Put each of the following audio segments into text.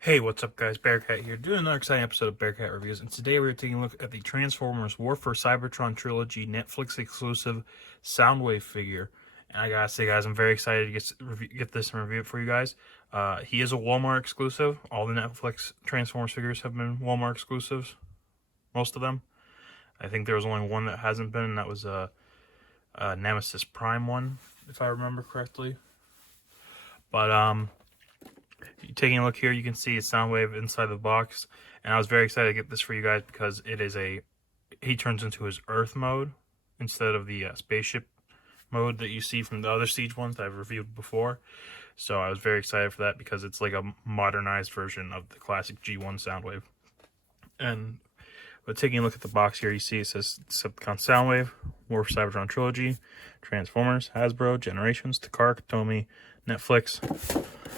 Hey, what's up guys, Bearcat here, doing another exciting episode of Bearcat Reviews, and today we're taking a look at the Transformers War for Cybertron Trilogy Netflix exclusive Soundwave figure. And I gotta say guys, I'm very excited to get this and review it for you guys. He is a Walmart exclusive. All the Netflix Transformers figures have been Walmart exclusives, most of them. I think there was only one that hasn't been, and that was a Nemesis Prime one, if I remember correctly. But taking a look here, you can see a Soundwave inside the box, and I was very excited to get this for you guys because it is he turns into his Earth mode instead of the spaceship mode that you see from the other Siege ones that I've reviewed before. So I was very excited for that because it's like a modernized version of the classic G1 Soundwave. But taking a look at the box here, you see it says Decepticon Soundwave, War for Cybertron Trilogy, Transformers, Hasbro, Generations, Takara, Tomy, Netflix.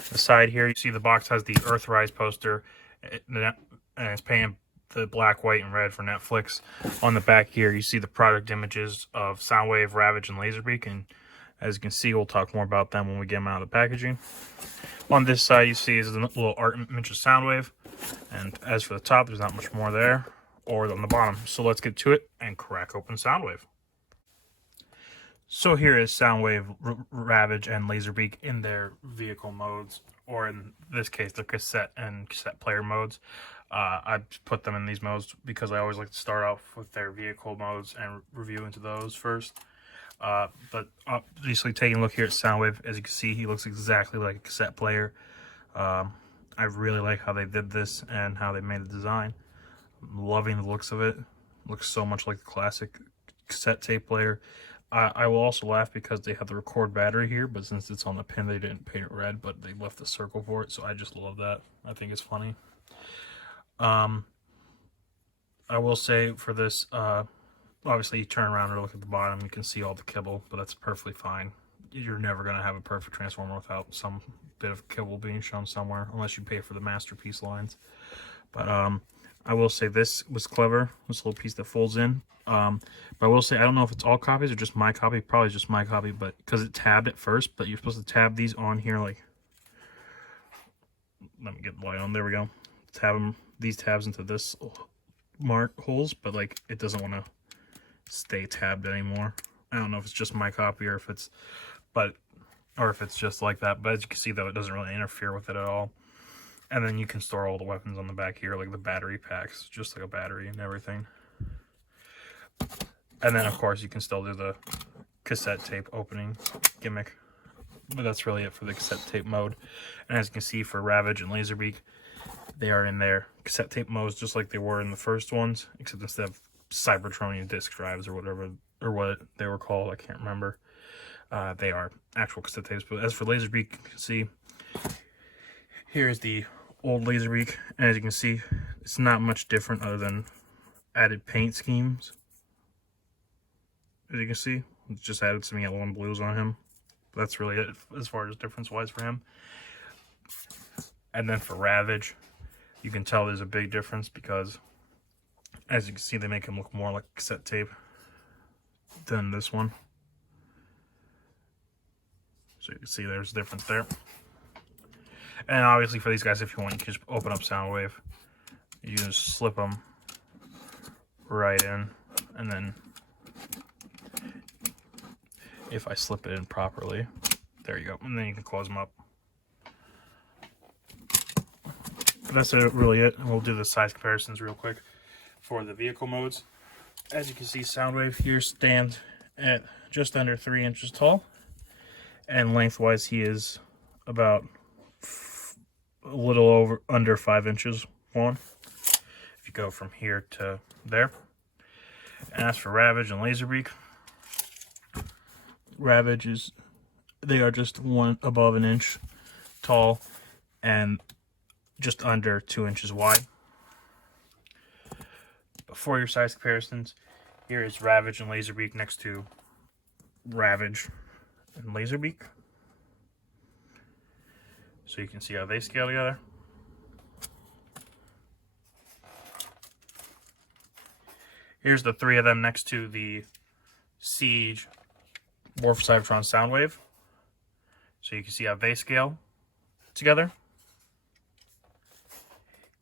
The side here, you see the box has the Earthrise poster, and it's painted the black, white, and red for Netflix. On the back here, you see the product images of Soundwave, Ravage, and Laserbeak, and as you can see, we'll talk more about them when we get them out of the packaging. On this side, you see is a little art image of Soundwave, and as for the top, there's not much more there, or on the bottom. So let's get to it and crack open Soundwave. So here is Soundwave, Ravage, and Laserbeak in their vehicle modes, or in this case, the cassette and cassette player modes. I put them in these modes because I always like to start off with their vehicle modes and review into those first. But obviously, taking a look here at Soundwave, as you can see, he looks exactly like a cassette player. I really like how they did this and how they made the design. I'm loving the looks of it. Looks so much like the classic cassette tape player. I will also laugh because they have the record battery here, but since it's on the pin, they didn't paint it red, but they left the circle for it, so I just love that. I think it's funny. I will say for this, obviously you turn around and look at the bottom, you can see all the kibble, but that's perfectly fine. You're never going to have a perfect Transformer without some bit of kibble being shown somewhere, unless you pay for the masterpiece lines. But I will say this was clever, this little piece that folds in. But I will say, I don't know if it's all copies or just my copy, probably just my copy, but because it tabbed at first, but you're supposed to tab these on here, like, let me get the light on, there we go. Tab them, these tabs into this mark holes, but like, it doesn't want to stay tabbed anymore. I don't know if it's just my copy or if it's, or if it's just like that, but as you can see though, it doesn't really interfere with it at all. And then you can store all the weapons on the back here, like the battery packs, just like a battery and everything. And then, of course, you can still do the cassette tape opening gimmick. But that's really it for the cassette tape mode. And as you can see, for Ravage and Laserbeak, they are in their cassette tape modes just like they were in the first ones, except instead of Cybertronian disk drives or whatever, or what they were called, I can't remember. They are actual cassette tapes. But as for Laserbeak, you can see, here's the old Laserbeak, and as you can see, it's not much different other than added paint schemes. As you can see, it's just added some yellow and blues on him. That's really it as far as difference-wise for him. And then for Ravage, you can tell there's a big difference because, as you can see, they make him look more like cassette tape than this one. So you can see there's a difference there. And obviously for these guys, if you want, you can just open up Soundwave. You just slip them right in, and then if I slip it in properly, there you go, and then you can close them up. But that's really it. We'll do the size comparisons real quick for the vehicle modes. As you can see, Soundwave here stands at just under 3 inches tall, and lengthwise he is about a little under 5 inches long if you go from here to there. And as for Ravage and Laserbeak, Ravage they are just above an inch tall and just under 2 inches wide. But for your size comparisons, here is Ravage and Laserbeak next to Ravage and Laserbeak, so you can see how they scale together. Here's the three of them next to the Siege War for Cybertron Soundwave, so you can see how they scale together.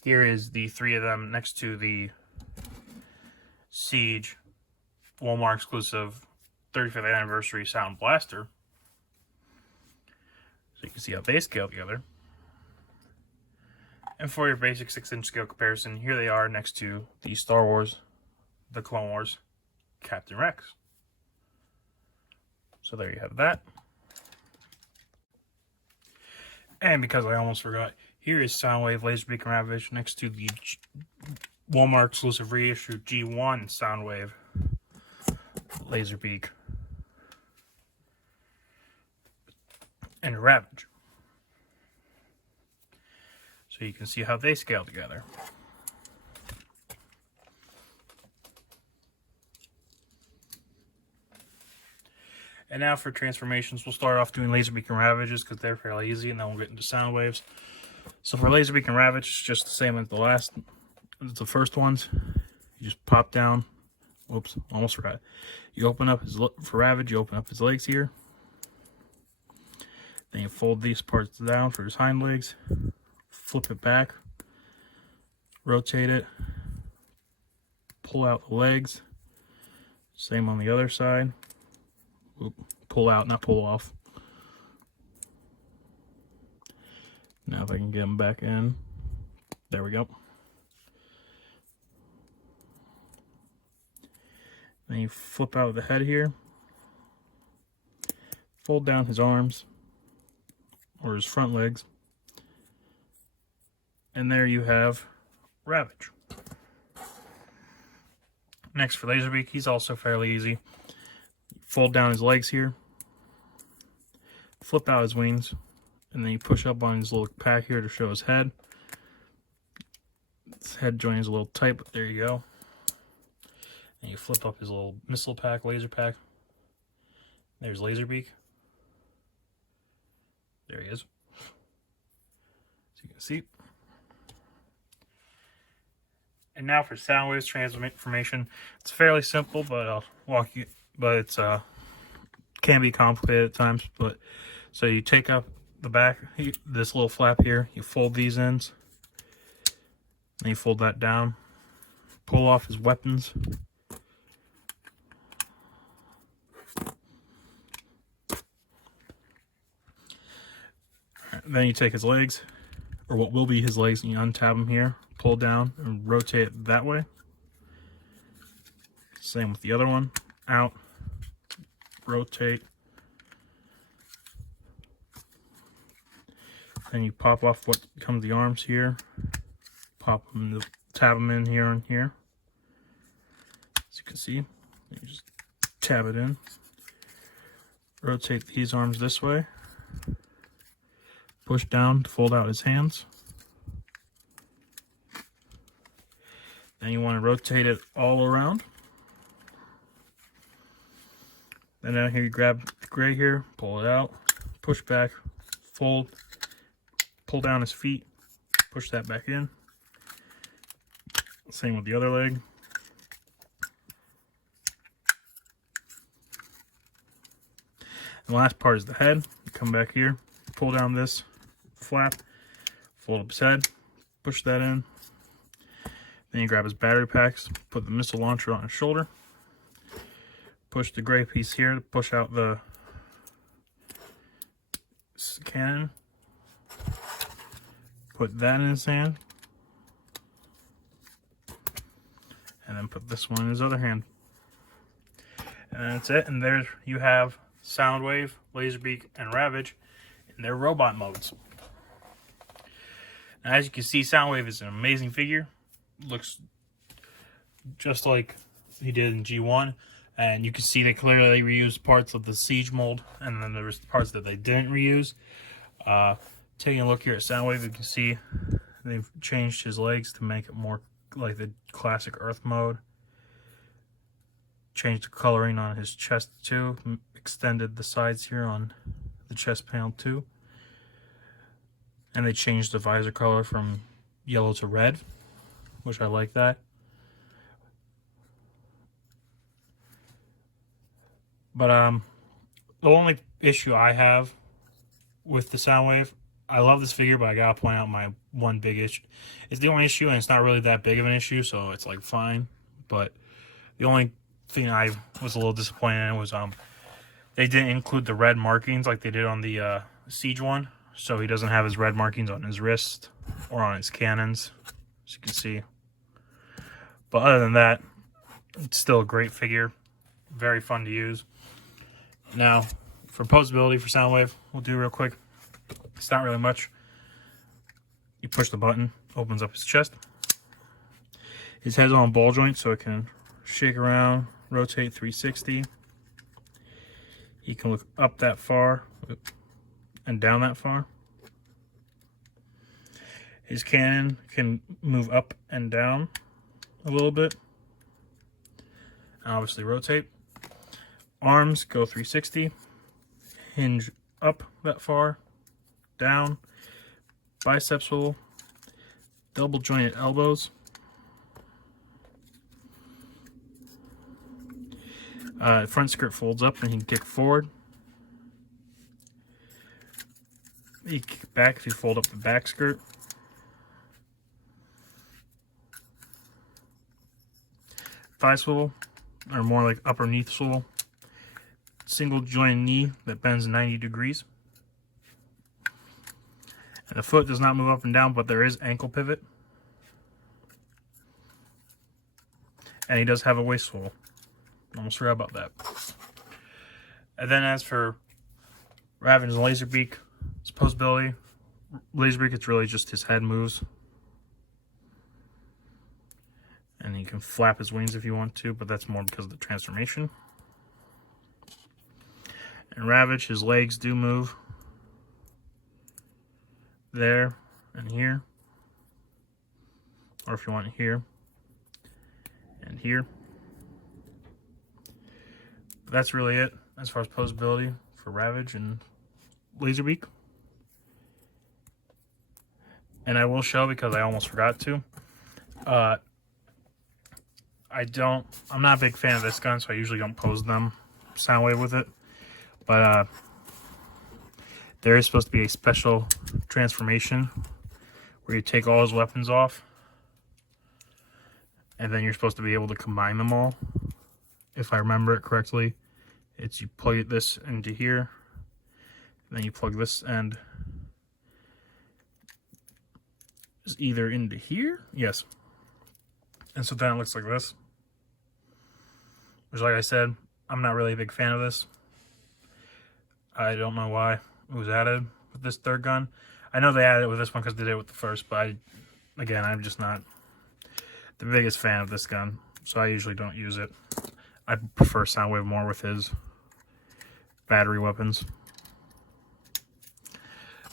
Here is the 3 of them next to the Siege Walmart exclusive 35th anniversary Sound Blaster. So you can see how they scale together. And for your basic 6-inch scale comparison, here they are next to the Star Wars, the Clone Wars, Captain Rex. So there you have that. And because I almost forgot, here is Soundwave Laserbeak and Ravage next to the Walmart exclusive reissue G1 Soundwave Laserbeak and Ravage. So you can see how they scale together. And now for transformations, we'll start off doing Laserbeak and Ravages because they're fairly easy, and then we'll get into Soundwaves. So for Laserbeak and Ravage, it's just the same as the first ones. You just pop down. Whoops, almost forgot. You open up for Ravage, you open up his legs here. Then you fold these parts down for his hind legs. Flip it back. Rotate it. Pull out the legs. Same on the other side. Pull out, not pull off. Now if I can get them back in. There we go. Then you flip out the head here. Fold down his arms. Or his front legs. And there you have Ravage. Next for Laserbeak, he's also fairly easy. Fold down his legs here. Flip out his wings. And then you push up on his little pack here to show his head. His head joint is a little tight, but there you go. And you flip up his little missile pack, laser pack. There's Laserbeak. There he is. So you can see. And now for Soundwave's transformation. It's fairly simple, but I'll walk you. But it's can be complicated at times. But so you take up the back, this little flap here. You fold these ends. Then you fold that down. Pull off his weapons. Then you take his legs, or what will be his legs, and you untab them here, pull down, and rotate it that way. Same with the other one. Out, rotate. Then you pop off what becomes the arms here. Pop them, tab them in here and here. As you can see, you just tab it in. Rotate these arms this way. Push down to fold out his hands. Then you want to rotate it all around. Then down here you grab the gray here, pull it out, push back, fold, pull down his feet, push that back in. Same with the other leg. And the last part is the head. You come back here, pull down this flap, fold up his head, push that in. Then you grab his battery packs, put the missile launcher on his shoulder, push the gray piece here to push out the cannon, put that in his hand, and then put this one in his other hand. And that's it, and there you have Soundwave, Laserbeak, and Ravage in their robot modes. Now, as you can see, Soundwave is an amazing figure. Looks just like he did in G1, and you can see they clearly reused parts of the Siege mold, and then there's parts that they didn't reuse. Taking a look here at Soundwave, you can see they've changed his legs to make it more like the classic Earth mode. Changed the coloring on his chest too, extended the sides here on the chest panel too. And they changed the visor color from yellow to red, which I like that. But the only issue I have with the Soundwave I love this figure, but I gotta point out my one big issue. It's the only issue, and it's not really that big of an issue, so it's like fine. But the only thing I was a little disappointed in was they didn't include the red markings like they did on the Siege one. So he doesn't have his red markings on his wrist or on his cannons, as you can see. But other than that, it's still a great figure. Very fun to use. Now, for posability for Soundwave, we'll do real quick. It's not really much. You push the button, opens up his chest. His head's on a ball joint, so it can shake around, rotate 360. He can look up that far and down that far. His cannon can move up and down a little bit. And obviously rotate. Arms go 360. Hinge up that far, down. Bicep swivel. Double jointed elbows. Front skirt folds up and he can kick forward. You kick back if you fold up the back skirt. Thigh swivel, or more like upper knee swivel. Single joint knee that bends 90 degrees. And the foot does not move up and down, but there is ankle pivot. And he does have a waist swivel. Almost forgot about that. And then as for Ravage and Laserbeak, its posability, Laserbeak, it's really just his head moves. And he can flap his wings if you want to, but that's more because of the transformation. And Ravage, his legs do move. There and here. Or if you want here. And here. But that's really it as far as posability for Ravage and Laserbeak. And I will show, because I almost forgot to. I'm not a big fan of this gun, so I usually don't pose them Soundwave with it. But there is supposed to be a special transformation where you take all his weapons off, and then you're supposed to be able to combine them all. If I remember it correctly, it's you plug this into here, and then you plug this end either into here, yes. And so then it looks like this. Which, like I said, I'm not really a big fan of this. I don't know why it was added with this third gun. I know they added it with this one because they did it with the first, but I'm just not the biggest fan of this gun, so I usually don't use it. I prefer Soundwave more with his battery weapons.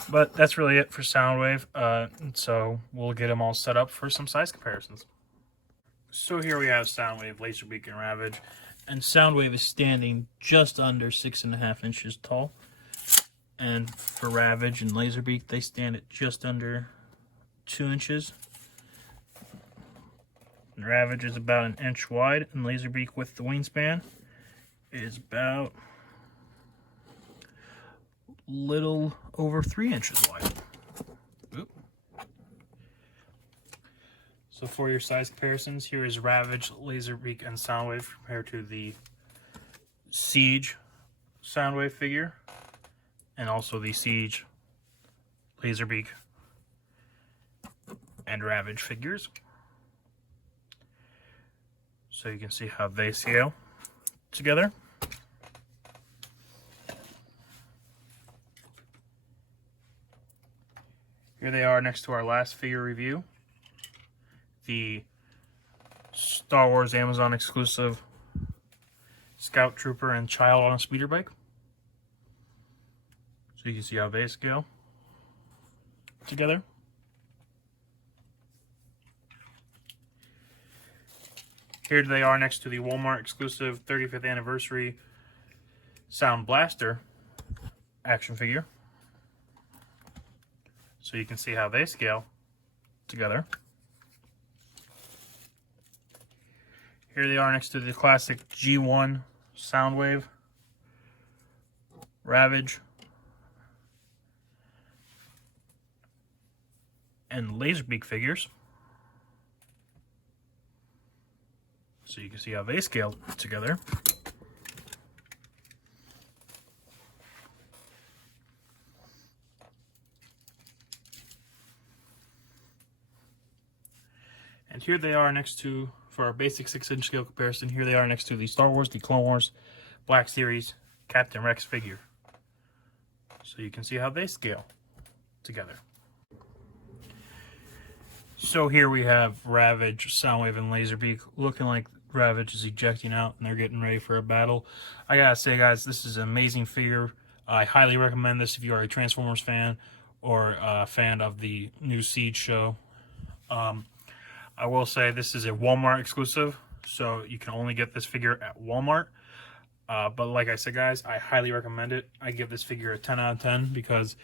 But that's really it for Soundwave, so we'll get them all set up for some size comparisons. So here we have Soundwave, Laserbeak, and Ravage. And Soundwave is standing just under 6.5 inches tall. And for Ravage and Laserbeak, they stand at just under 2 inches. And Ravage is about 1 inch wide, and Laserbeak with the wingspan is about little over 3 inches wide. Oop. So for your size comparisons, here is Ravage, Laserbeak, and Soundwave compared to the Siege Soundwave figure, and also the Siege, Laserbeak, and Ravage figures. So you can see how they scale together. Here they are next to our last figure review. The Star Wars Amazon exclusive Scout Trooper and Child on a speeder bike. So you can see how they scale together. Here they are next to the Walmart exclusive 35th anniversary Sound Blaster action figure. So you can see how they scale together. Here they are next to the classic G1 Soundwave, Ravage, and Laserbeak figures. So you can see how they scale together. And here they are next to, for our basic 6-inch scale comparison, here they are next to the Star Wars, the Clone Wars, Black Series, Captain Rex figure. So you can see how they scale together. So here we have Ravage, Soundwave, and Laserbeak, looking like Ravage is ejecting out and they're getting ready for a battle. I gotta say, guys, this is an amazing figure. I highly recommend this if you are a Transformers fan or a fan of the new Siege show. I will say this is a Walmart exclusive, so you can only get this figure at Walmart. But like I said, guys, I highly recommend it. I give this figure a 10 out of 10 because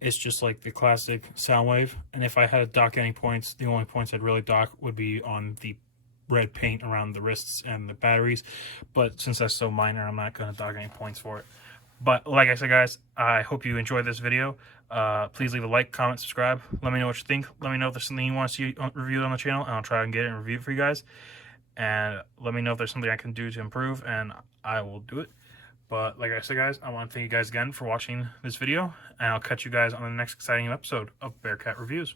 it's just like the classic Soundwave. And if I had to dock any points, the only points I'd really dock would be on the red paint around the wrists and the batteries. But since that's so minor, I'm not going to dock any points for it. But like I said, guys, I hope you enjoyed this video. Please leave a like, comment, subscribe. Let me know what you think. Let me know if there's something you want to see reviewed on the channel, and I'll try and get it and review it for you guys. And let me know if there's something I can do to improve, and I will do it. But like I said, guys, I want to thank you guys again for watching this video, and I'll catch you guys on the next exciting episode of Bearcat Reviews.